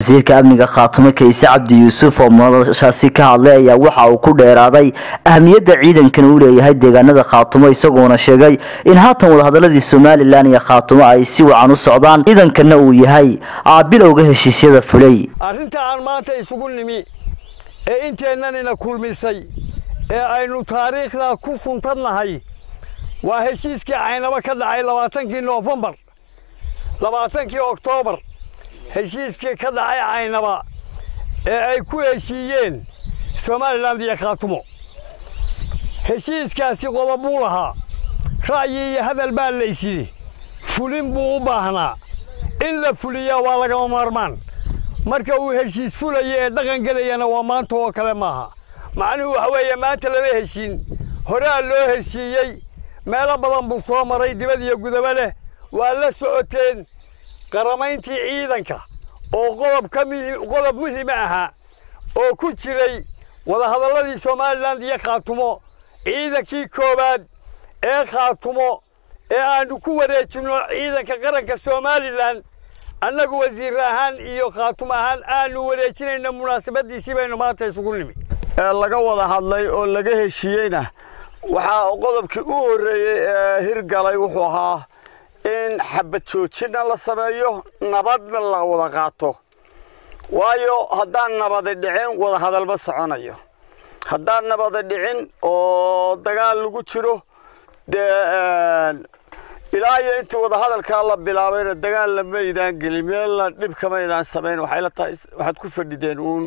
wasiirka amniga Khatumo Cabdi Yuusuf oo madashaasi ka hadlay ayaa waxa uu ku dheeraaday ahmiyadda ciidankan uu leeyahay deegaanada Khatumo isagoo sheegay in haatan wada hadaladii Somaliland iyo Khatumo ay si wacan u socdaan ciidankana uu yahay bilowga heshiisyada fulay arrinta aan maanta isugu nimi ee inteenana kulmisay ee aynu taariikhda ku suntanahay waa heshiiskii aynaba ka dhacay 20 November 20 October heshiiskii ka dhacay aynaba ee ay ku heshiiyeen Somaliland iyo Khatumo heshiiskaasi qodob buu lahaa ra'yi iyo hadal baa la isii fulin buu u baahnaa in la fuliyo waa laga maarmaan marka uu heshiis fulayo dhaqan galayana waa maanta oo kale maaha macnuhu waxa weeye maanta lama heshiin hore loo heshiiyay meelo badan buu soo maray dibad iyo gudaba leh waa la socoteen qarameyntii ciidanka oo qodob muhiim ah oo ku jiray wada hadaladii Somaliland iyo Khatumo ciidankii koobaad ee Khatumo ee aanu ku wareejino ciidanka qaranka Somaliland annagu wasiir ahaan iyo Khatumo ahaan aanu wareejinayna munaasabadiisii baynu maanta isugu nimi laga wada hadlay oo laga heshiiyayna waxa qodobkii u horeeyay hirgalay wuxuu ahaa in xabad joojina la sameeyo nabadna la wada qaato waayo haddaan nabad dhicin wada hadal ma soconayo haddaan nabad dhicin oo dagaal lagu jiro ilaa iyo intii wada hadalka la bilaabayna dagaal la meeydaan gelin meel dhib ka meeydaan sameyn waxay la tahay waxaad ku fadhideen uun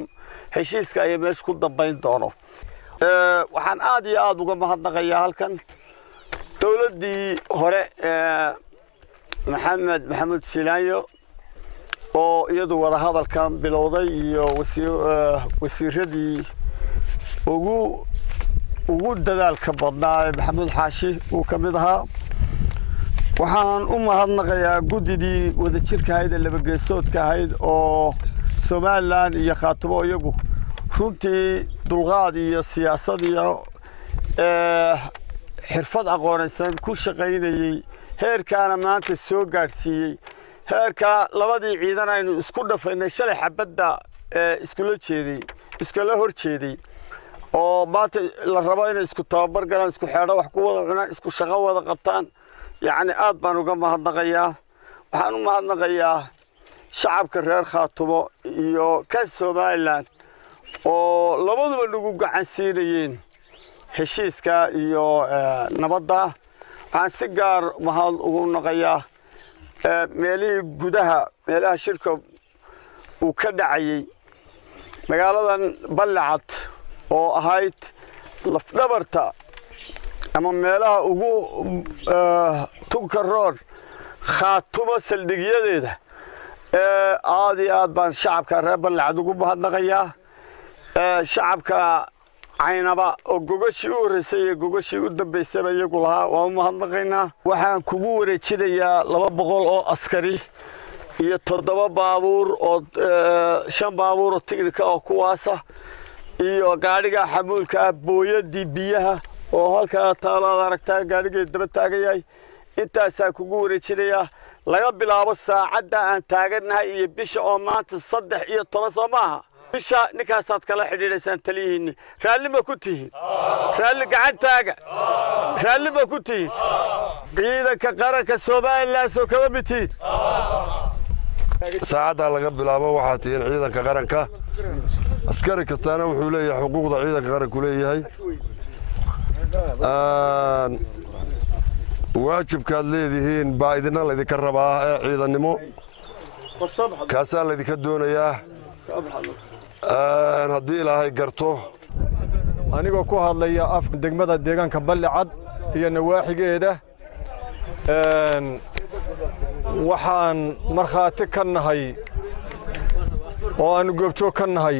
heshiiska ay meesha ku dambeyn doono waxaan aad iyo aad uga mahadnaqayaa halkan dawladdii hore maxamed Ciidanka oo iyadu wada hadalkan bilowday iyo wasiiradii ugu dadaalka badnaa maxamed xaashi uu kamid ahaa waxaan u mahadnaqayaa gudidii wada jirka ahayd laba geesoodka ahayd oo Somaliland iyo Khatumo iyagu runtii dulqaad iyo siyaasad iyo xirfad aqoonaysan ku shaqaynayay heerkaana maanta soo gaarsiiyay heerka labadii ciidan aynu isku dhafaynay shalay xabadda iskula horjeeday oo maanta la rabo inay isku tababar galaan isku xeedho wax ku wada cunaan isku shaqo wada qabtaan yani aad baan uga mahadnaqayaa waxaan u mahadnaqayaa shacabka reer Khatumo iyo ka Somaliland oo labaduba nagu gacan siinayeen heshiiska iyo nabadda waxaan si gaar mahad ugu naqayaa meelihii gudaha meelaha shirka uu ka dhacayay magaaladan Balcad oo ahayd lafdhabarta ama meelaha ugu tunkaroon Khatumo saldhigyadeeda aad iyo aad baan shacabka reer Balcad ugu mahadnaqayaa shacabka aynaba oo gogashi u horeysay iyo gogashi u dambeysay iyagu lahaa waa u mahadnaqaynaa waxaan kugu wareejinayaa 200 oo askari iyo 7 baabuur oo 5 baabuur oo tignika oo kuwaasa iyo gaariga xamuulka booyadii biyaha oo halka taalaad aragtaa gaariga daba taagayay intaas kugu wareejinayaa laga bilaabo saacada aan taaganahay iyo bisha oo maanta 3 iyo 10 Soomaha bisha ninkaasaad kala xidhiidhaysan taliyihiin raalli ma ku tihiin raalli gacantaaga raalli ma ku tihiin ciidanka qaranka Somaliland soo kaba bitiin saacada laga bilaabo waxaa tihiin ciidanka qaranka askari kastaana wuxuu leeyahay xuquuqda ciidanka qaranku leeyahay waajibkaad leedihiin baa idina la idinka rabaa ciidannimo kaasaa la idinka doonayaa haddii ilaahay garto anigoo ku hadlaya afka degmada deegaanka Balcad iyo nawaaxigeeda waxaan marxaati ka nahay oo aan goobjoog ka nahay